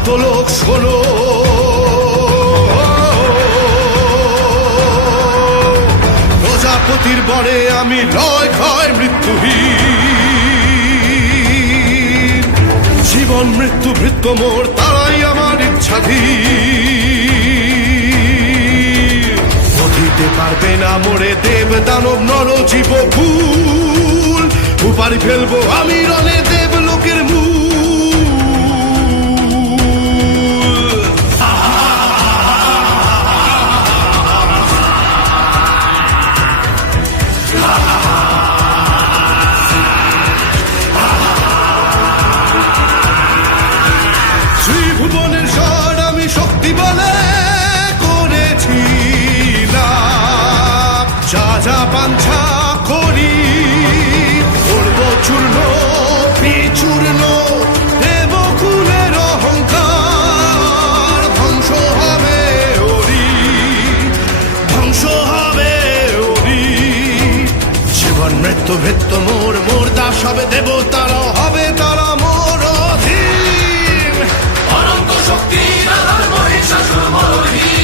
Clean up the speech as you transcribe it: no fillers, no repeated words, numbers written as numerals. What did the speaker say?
ভক্তলোক শোনো, প্রজাপতির বরে আমি লয় ক্ষয় মৃত্যুহীন। জীবন মৃত্যু ভৃত্য মোর তারাই আমার ইচ্ছাধীন। বধিতে পারবে না মোরে দেব দানব নর জীব ভুল। উপারি ফেলবো আমি রণে দেব লোকের মূল। ত্রিভুবনের স্বর আমি শক্তি বলে করেছি লাভ। যা যা বাঞ্ছা করি করব চূর্ণ বিচূর্ণ। দেবকুলের অহংকার ধ্বংস হবে ওরি, ধ্বংস হবে ওরি। জীবন মৃত্যু ভৃত্য মোর, মোর দাস হবে দেবতারা, হবে তারা মোর অধীন। অনন্ত শক্তির আধার মহিষাসুর মরহীন।